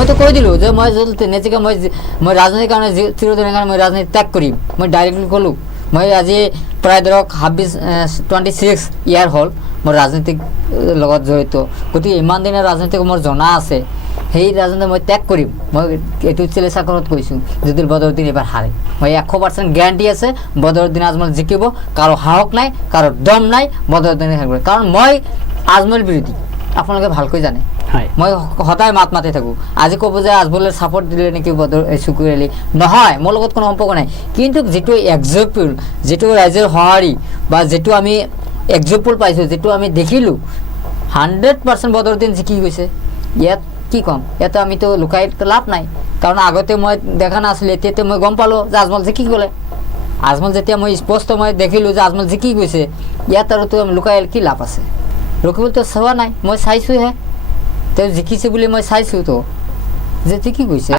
মইতো কৈ দিলোঁ যে মই যদি তেনেকৈ মই ৰাজনীতিৰ কাৰণে চিৰদিনৰ কাৰণে মই ৰাজনীতি ত্যাগ কৰিম। মই ডাইৰেক্টলি ক'লোঁ মই আজি প্ৰায় ধৰক 26 ইয়াৰ হ'ল মোৰ ৰাজনীতিক লগত জড়িত, গতিকে ইমান দিনৰ ৰাজনীতিক মোৰ জনা আছে, সেই ৰাজনীতি মই ত্যাগ কৰিম। মই এইটো চেলেচাকৰত কৈছোঁ যদি বদৰুদ্দিন এবাৰ হাৰে, মই 100% গেৰাণ্টি আছে বদৰুদ্দিন আজমল জিকিব। কাৰো সাহস নাই, কাৰো দম নাই, বদৰুদ্দিনে হাৰিব। কাৰণ মই আজমল বিৰোধী, আপোনালোকে ভালকৈ জানে। মই সদায় মাত মাতি থাকোঁ। আজি ক'ব যে আজমলৰ ছাপৰ্ট দিলে নেকি চুকুৰ আলী, নহয়, মোৰ লগত কোনো সম্পৰ্ক নাই। কিন্তু যিটো এক্সাম্পল, যিটো ৰাইজৰ সঁহাৰি বা যিটো আমি এক্সাম্পল পাইছোঁ, যিটো আমি দেখিলোঁ 100% বদৰুদ্দিন জিকি গৈছে। ইয়াত কি ক'ম, ইয়াতে আমিতো লুকাই লাভ নাই। কাৰণ আগতে মই দেখা নাছিলোঁ, এতিয়াতো মই গম পালোঁ যে আজমল জিকি গ'লে। আজমল যেতিয়া মই স্পষ্ট মই দেখিলোঁ যে আজমল জিকি গৈছে, ইয়াত আৰুতো লুকাই কি লাভ আছে? ৰখিবলৈতো চোৱা নাই, মই চাইছোঁহে, তেওঁ জিকিছে বুলি মই চাইছোঁ তো যে জিকি গৈছে।